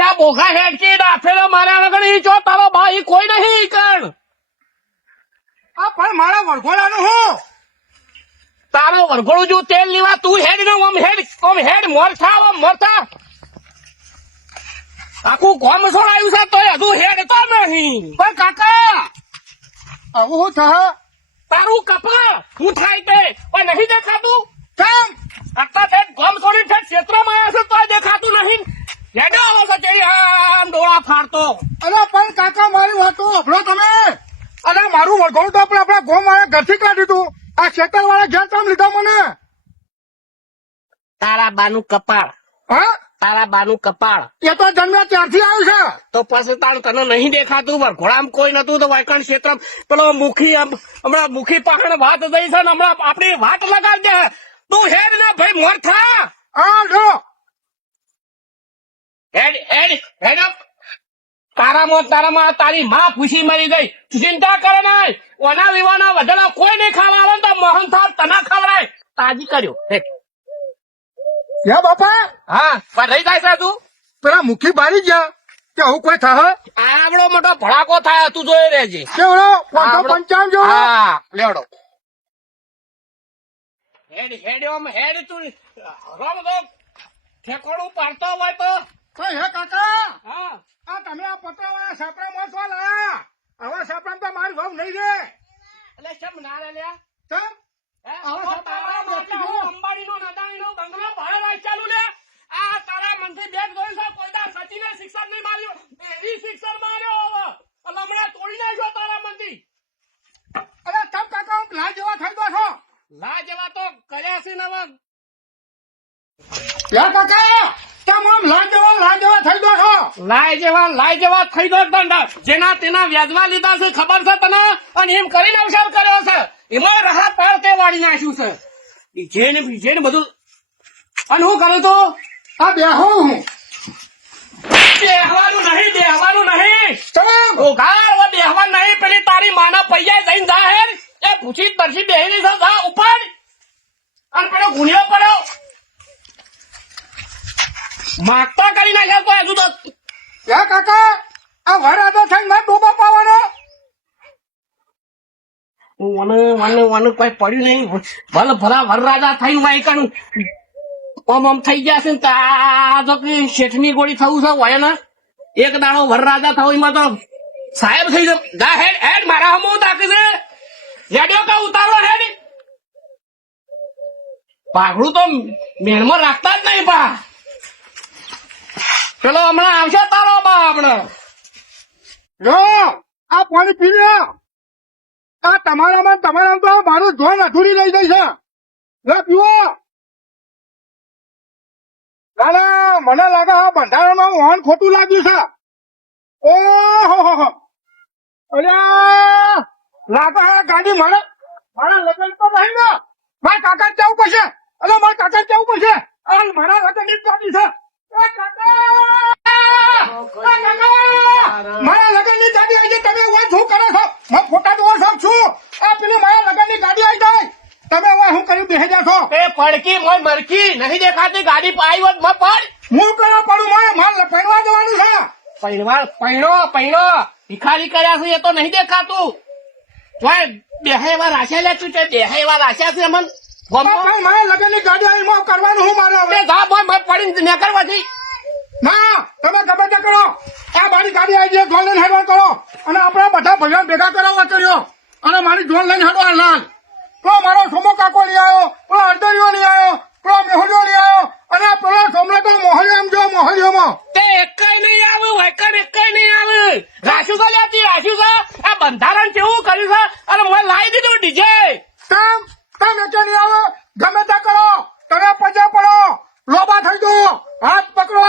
લે બોઘા હેડકી ડાફેલો માર્યા વગર ઈ જો તારો ભાઈ કોઈ નહીં કણ આ પણ મારા વરઘોડાનું હું તારો વરઘોડું જો તેલ લેવા તું હેડ ને ઓમ હેડ મોરથા આખું કોમ છોડાયું છે તોય હજુ હેડ તો નહીં પણ કાકા આવું હું થા તારું કપા હું થાય તે પણ નહીં દેખાતું કેમ આટલા ઠેઠ ગોમ છોડી ઠેઠ ક્ષેત્રમાં આવ્યા છે તોય દેખાતું નહીં હેડો આવો છે તેરી આમ ડોળા ફાડતો અરે પણ કાકા મારી વાત તો સાંભળો તમે અને મારું વરઘોડું તો આપણા ગોમ વાળા ઘરથી કાઢ્યું હતું આ ખેતર વાળા ઘેર કામ લીધા મને તારા બાનું કપાળ હા તારા બાનું કપાળ એ તો જન્મ્યા ત્યારથી આવ્યું છે તો પછી તાણ તને નહીં દેખાતું વરઘોડામાં કોઈ નતું તો વાયકણ ક્ષેત્ર પેલો મુખી હમણાં મુખી પાકડ વાત દઈ છે ને હમણાં આપણી વાટ લગાડી દે તું હેડ ને ભાઈ મોર થા હા જો હેડ તારામાં તારી માં પૂછી મરી ગઈ ચિંતા કરે નહીં ઓના વિવાના વધેલા કોઈ નહીં ખાવા આવે તો મોહન થાળ તને ખવડાય તાજી કર્યો હેડ હે બાપા હા પણ રહી જાય છે તું પેલા મુખી બારી ગયા કે હું કોઈ થા આવડો મોટો ભડાકો થાય તું જોઈ રહેજે કેવડો 555 જો હા લેવડો હેડ તું રોમ તો ઠેકોડું પાડતો હોય તો હે કાકા હા આ તમે આ પતરાવાળા સાપરામાં છો લા આવા સાપરામાં તો મારી ભાવ નહીં રે એટલે શેમ ના રે લ્યા કેમ આવા સાપરામાં અંબાડીનો નદાણીનો બંગલો ભાડે રાખ ચાલુ લે આ તારા મનથી બેટ ગયો છે કોઈદા સચીને શિક્ષણ નહીં માર્યો એવી શિક્ષણ માર્યો હવે હમણાં તોડી નાખ્યો તારા મનથી અરે તમ કાકા લા જેવા થઈ ગયો છો લા જેવા તો કર્યા છે ને હવે યા કાકા કેમ આમ લા જેવા થઈ ગયો છો લાય જેવા થઈ ગયો દંડા જેના તેના વ્યાજમાં લીધા છે ખબર છે તને અને એમ કરીને અવસર કર્યો છે એમાં રાહત પાડતે વાળી નાખ્યું છે જેને બધું અને હું કરું તો આ બેહો હું બેહવાનું નહીં ચલો ઓઘાર બેહવાનું નહીં પેલી તારી માના પૈયા જઈને જાહેર એ પૂછી તરસી બેહી છે જા ઉપર અને પેલો ગુનિયો પડ્યો માગતા કરી નાખ્યા તો હજુ તો યા કાકા આ વરાદો થઈને મેં ડૂબા પાવાનો મને કોઈ પડ્યું નહીં ભલે ભલા વરરાજા થઈને વાયકણ ઓમ થઈ ગયા છે ને તા તો કે શેઠની ગોળી થવું છે હોય ને એક દાડો વરરાજા થવું એમાં તો સાહેબ થઈ જા હેડ મારા હમો તાકે છે રેડિયો કા ઉતારો હેડ પાઘડું તો મેળમાં રાખતા જ નહીં પા ચલો હમણાં આવશે તારો બા હમણાં જો આ પાણી પી લો આ તમારામાં તો મારું ધોન અધૂરી રહી ગઈ છે લે પીવો દાદા મને લાગે આ બંધારણમાં વાહન ખોટું લાગ્યું છે ઓહો અલ્યા લાગે આ ગાડી મારા લગ્ન તો નહીં ને મારા કાકા જવું પડશે મારા કાકા જવું પડશે મારા લગ્ન ની ગાડી છે મારા લગન ની ગાડી આવી જાય તમે શું કરો છો હું ફોટા જોવો છું આ પેલી મારા લગન ની ગાડી આવી જાય તમે શું કર્યું બેસી જાશો એ પડકી મોય મરકી નહીં દેખાતી ગાડી પાઈ હોત માં પડ હું કરવા પડું મારે પહેરવા જવાનું છે પૈણો ભિખારી કર્યા છે એ તો નહીં દેખાતું બેહે એવા રાખ્યા લે તું બેહે એવા રાખ્યા છે મન મારા લગન ની ગાડી આવી માં કરવાનું હું મારે હવે જા બોય મત પડીને ને કરવાથી ના તમે ગમે તે કરો આ મારી ગાડી આવી જાય ધોન લઈને હેડવા કરો અને આપણા બધા ભજન ભેગા કરાવવા કર્યો અને મારી ધોન લઈને હેડવા લાલ તો મારો સોમો કાકો લઈ આવ્યો પેલો અડદરિયો લઈ આવ્યો પેલો મેહુલિયો લઈ આવ્યો અને પેલો સોમલો તો મોહલિયો જો મોહલિયોમાં તે એકય નહીં આવ્યું વાયકર એકય નહીં આવ્યું રાશુ તો લેતી રાશુ છે આ બંધારણ કેવું કર્યું છે અને મને લાવી દીધું ડીજે તમે કે નહીં આવો ગમે તે કરો તમે પજે પડો લોબા થઈ દો હાથ પકડો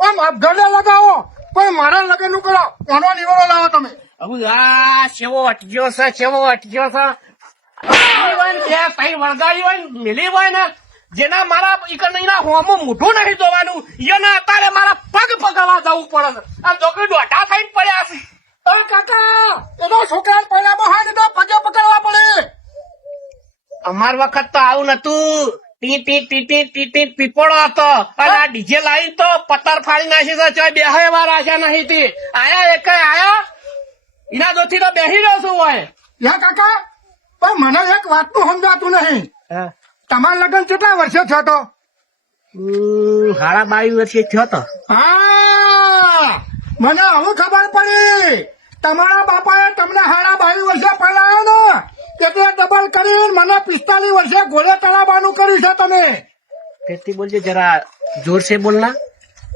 આમ ગળે લગાવો પણ મારા લગન નું કરો કોનો નિવારો લાવો તમે હવે આ સેવો અટક્યો છે બે વળગાડી હોય મિલી હોય ને જેના મારા ઈકરના હોમું મોઢું નહીં જોવાનું એને અત્યારે મારા પગ પકડવા જવું પડે છે આ છોકરી દોઢા થઈને પડ્યા છે કાકા એનો છોકરા પહેલા બહાર તો પગે પકડવા પડે અમાર વખત તો આવું નતું ટી ટી ટી ટી ટી ટી પીપળો હતો અને આ ડીજે લાવી તો પત્તર ફાડી નાખી છે ચોય બેહાય વાર આશા નહીં તી આયા એક આયા એના દોથી તો બેહી રહ્યો છું હોય યા કાકા પણ મને એક વાતનું સમજાતું નહીં તમારા લગ્ન કેટલા વર્ષે થયો તો 22 વર્ષે થયો તો હા મને હવે ખબર પડી તમારા બાપાએ તમને 22 વર્ષે પહેલાયો ને એટલે ડબલ કરીને મને 45 વર્ષે ઘોડે તળાવવાનું કર્યું છે તમે ફેરથી બોલજે જરા જોર સે બોલના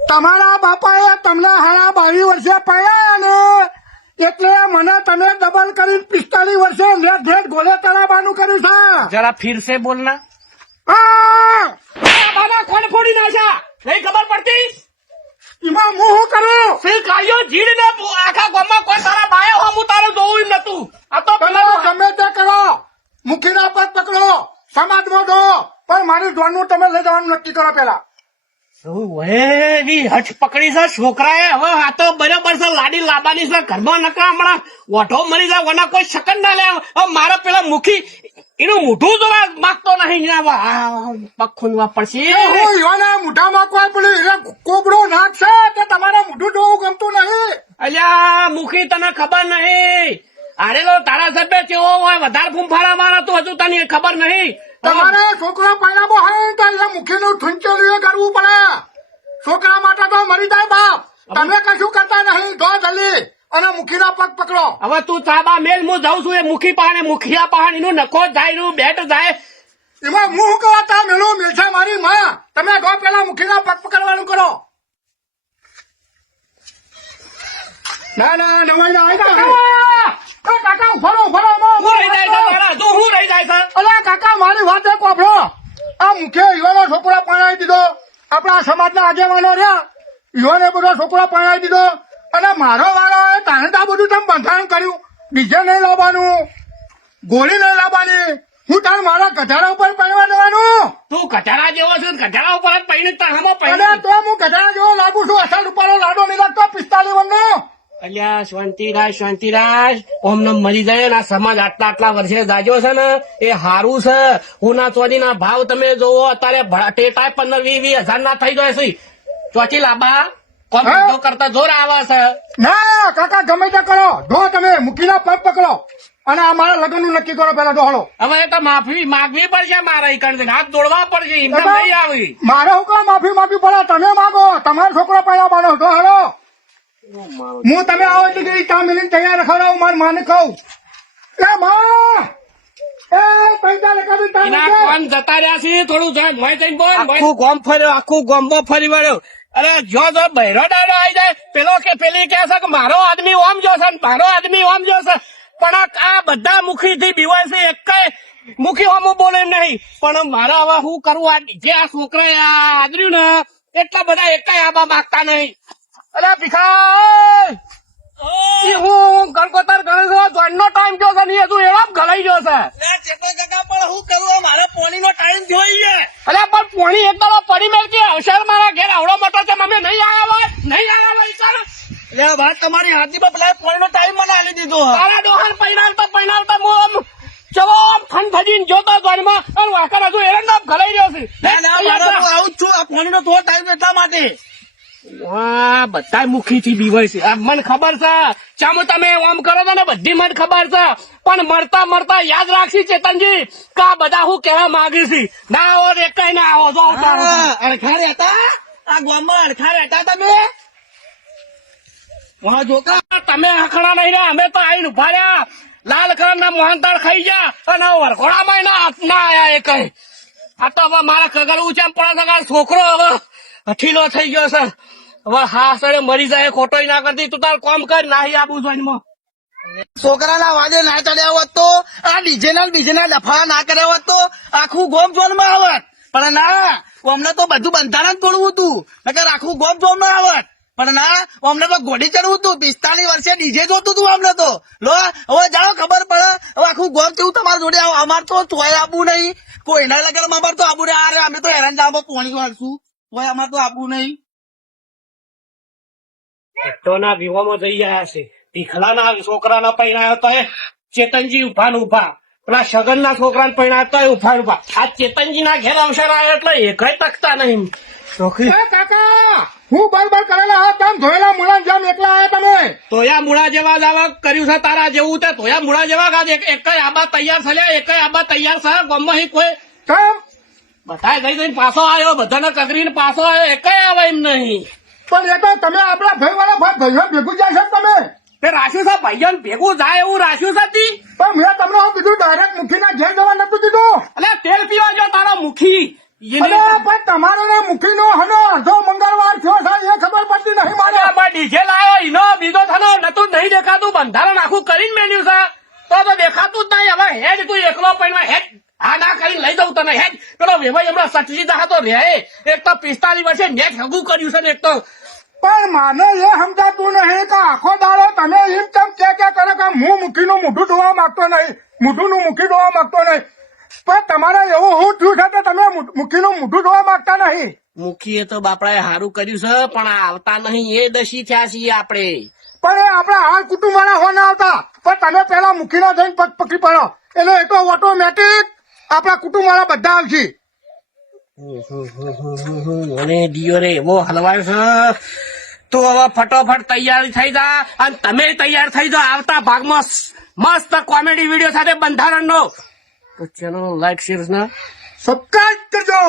તમારા બાપાએ તમને 22 વર્ષે પહેલાયા ને એટલે મને તમે ડબલ કરીને 45 વર્ષે નેટ ઢેટ ઘોડે તળાવવાનું કર્યું છે જરા ફિર સે બોલના હા બાબા કોણ ફોડી નાખ્યા નહીં ખબર પડતી એમાં હું શું કરું સિલ કાયો જીડ ને આખા ગામમાં કોઈ તારા બાયો હો હું તારું જોવું નતું આ તો તમે ગમે તે કરો મુખીના પગ પકડો સમાજમાં દો પણ મારી ધોનનું તમે લઈ જવાનું નક્કી કરો પેલા હઠ પકડી છે છોકરાએ હવે આ તો બરાબર છે લાડી લાબાની છે ઘરમાં નકરા હમણાં ઓઢો મરી જાય વના કોઈ શકન ના લે હવે મારા પેલા મુખી એનું મોઢું જોવા માગતો નહીં પગ ખૂંદવા પડશે મોઢામાં કોઈ પેલું કોબડો નાખશે કે તમારે મોઢું જોવું ગમતું નહીં અલ્યા મુખી તને ખબર નહીં આરેલો તારા સભ્ય કેવો હોય વધારે ફૂંફાડા મારા તો હજુ તને ખબર નહીં તમારે છોકરા પહેલા હોય તો એટલે મુખીનું ઠુંચેલું કરવું પડે છોકરા માટે તો મરી જાય બાપ તમે કશું કરતા નહીં દો જલ્દી અને મુખીના પગ પકડો હવે તું ચાબા મેલ હું જાઉં છું એ મુખી પાને મુખિયા પાણી નું નખો જાય નું બેટ જાય એમાં હું કહેતા મેલું મિલશે મારી માં તમે ગો પેલા મુખીના પગ પકડવાનું કરો ના ના નવાઈ ના કાકા ઉભરો હું રહી જાય છે તારા તું હું રહી જાય છે અલ્યા કાકા મારી વાત એક વાપરો આ મુખ્ય યુવાનો છોકરા પરણાવી દીધો આપણા સમાજના આગેવાનો રહ્યા યુવાને બધો છોકરા પરણાવી દીધો અને મારો વાળો તાણે તો આ બધું તમે બંધારણ કર્યું ડીજે નહીં લાવવાનું ગોળી નહીં લાવવાની હું તાર મારા ગધાડા ઉપર પહેરવા દેવાનું તું ગધાડા જેવો છે ગધાડા ઉપર જ પહેરી તારામાં અને પહેરી તો હું ગધાડા જેવો લાગુ છું અસલ રૂપાનો લાડો નહીં લાગતો 45 વર્ષનો અલ્યા શાંતિરાજ ઓમને મરી જાય ને આ સમાજ આટલા વર્ષે જાજો છે ને એ હારું છે ઉના ચોરીના ભાવ તમે જોવો અત્યારે ટેટાય 15-20 હજાર ના થઈ જાય છે ચોથી લાંબા કોમ ધંધો કરતા જોર આવે છે ના કાકા ગમે તે કરો જો તમે મુખીના પગ પકડો અને આ મારા લગ્ન નું નક્કી કરો પેલા ડોહળો હવે એ તો માફી માંગવી પડશે મારા ઈકણ હાથ જોડવા પડશે એમને નહીં આવી મારે હું કામ માફી પડે તમે માગો તમારો છોકરો પહેલા બાળો ડોહળો હું તમે આવો એટલે ચા મિલીને તૈયાર રખાડો મારી માને કહું એ માં એ પૈસા લગાવી એના કોણ જતા રહ્યા છે થોડું ભય થઈને બોલ આખું ગામ ફર્યો આખું ગામમાં ફરી વળ્યો અરે જો બહેરો ડાયરો આવી જાય પેલો કે પેલી કે છે કે મારો આદમી ઓમ જોશે ને મારો આદમી ઓમ જોશે પણ આ બધા મુખી થી બીવાય છે એક મુખી ઓમ બોલે નહીં પણ મારે હવે શું કરવું આ જે આ છોકરા આદર્યું ને એટલા બધા એકાય આબા માગતા નહીં અરે ભીખા હું ગણકોતર ગણેશ જોઈન નો ટાઈમ જો છે ને હજુ એવા ગલાઈ ગયો છે પણ હું કરું મારો પોણી નો ટાઈમ જોઈ છે અરે પણ પોણી એક દાડો પડી મેળતી અવસર મારા ઘેર આવડો મોટો છે મમ્મી નહીં આવ્યા હોય ચાલો એટલે વાત તમારી હાથીમાં પેલા પોણી નો ટાઈમ મને આલી દીધો તારા ડોહર પૈણાલતા હું આમ ચલો આમ ઠંડ જોતો જોઈનમાં અને વાકર હજુ એરંડા ગલાઈ રહ્યો છે આવું જ છું આ પોણી નો થોડો ટાઈમ એટલા માટે હા બધા મુખી થી બીવાય છે મને ખબર છે ચામો તમે ઓમ કરો છો ને બધી મને ખબર છે પણ મરતા યાદ રાખશી ચેતનજી કે આ બધા હું કહેવા માંગી છે ના આવો ને કઈ ના આવો જો અડખા રહેતા આ ગામમાં અડખા રહેતા તમે વહાં જોકા તમે હખડા નહીં રહ્યા અમે તો આવીને ઉભા રહ્યા લાલ કલર ના મોહનતાળ ખાઈ ગયા અને વરઘોડામાં ના આયા એ કઈ આ તો હવે મારા કગર ઊંચા પડે છે છોકરો હવે ઠીલો થઈ ગયો છે હવે હા સડે મરી જાય ખોટો ના કરતી તું તાર કોમ કર નાહી આવું જોઈનમાં છોકરાના વાદે ના ચડ્યા હોત તો આ ડીજે ના ડફા ના કર્યા હોત તો આખું ગોમ ઝોનમાં આવત પણ ના અમને તો બધું બંધારણ તોડવું હતું નકર આખું ગોમ ઝોનમાં આવત પણ ના અમને તો ઘોડી ચડવું હતું 45 વર્ષે ડીજે જોતું હતું અમને તો લો હવે જાઓ ખબર પડે હવે આખું ગોમ કેવું તમારા જોડે અમાર તો તોય આબુ નહીં કોઈના લગન અમાર તો આબુ રે અમે તો હેરાન જાવ પોણી વાળશું તોય અમાર તો આબુ નહીં ના વિવામાં જઈ ગયા છે ટીખલાના છોકરાના પૈણાયો તો ચેતનજી ઉભા ને ઉભા પેલા સગન ના છોકરાને પૈણાતા ઉફાડ ઉફા આ ચેતનજી ના ઘેર અવસર આવ્યો એટલે એકય તકતા નહીં ચોખી એ કાકા હું બરબર કરેલા હા તમે ધોયેલા મુળા જેમ એકલા આયા તમે તોયા મૂળા જેવા દાવા કર્યું છે તારા જેવું તે તોયા મૂળા જેવા ગાજ એકય આબા તૈયાર થયા એકય આબા તૈયાર છે ગમમાં કોઈ કેમ બધાય જઈ જઈને પાછો આવ્યો બધાને કગરીને પાછો આવ્યો એકય આવે એમ નહીં પણ એ તો તમે આપણા ભાઈ વાળા ભાઈઓ ભેગું જાય છે તમે તે રાખ્યું છે ભાઈઓને ભેગું જાય એવું રાખ્યું છે તી? પણ મેં તમને હું કીધું ડાયરેક્ટ મુખીના ઘેર જવા નતું કીધું અલે તેલ પીવા જો તારો મુખી અરે પણ તમારો ને મુખીનો હનો અડધો મંગળવાર થયો છે એ ખબર પડતી નહીં મારે ડીજે લાવ્યો એનો બીજો થનો નતું નહીં દેખાતું બંધારણ આખું કરીને મેન્યુ છે તો દેખાતું જ નહીં હવે હેડ તું એકલો પણ હેડ આ ના કરીને લઈ જાઉં તને હેડ પેલો વેભાઈ હમણાં સચજી દા તો રહે એક તો 45 વર્ષે નેટ હગું કર્યું છે ને એક તો પણ માને એ સમજાતું નહીં કે આખો દાડો તમે એમ તેમ કે કરે કે હું મુખીનું મોઢું ધોવા માંગતો નહીં મોઢુંનું મુખી ધોવા માંગતો નહીં પણ તમારે એવું હું થયું છે કે તમે મુખીનું મોઢું ધોવા માંગતા નહીં મુખીએ તો બાપડાએ સારું કર્યું છે પણ આ આવતા નહીં એ દશી થયા છીએ આપણે પણ એ આપણા હાલ કુટુંબ વાળા હો ના આવતા પણ તમે પેલા મુખીના જઈને પગ પકડી પડો એટલે એ તો ઓટોમેટિક આપણા કુટુંબ વાળા બધા આવશે અને દિયો રે એવો હલવાયો છે તું હવે ફટોફટ તૈયાર થઈ જા અને તમે તૈયાર થઈ જાઓ આવતા ભાગમાં મસ્ત કોમેડી વિડીયો સાથે બંધારણનો તો ચેનલ લાઈક શેર ના સબસ્ક્રાઇબ કરજો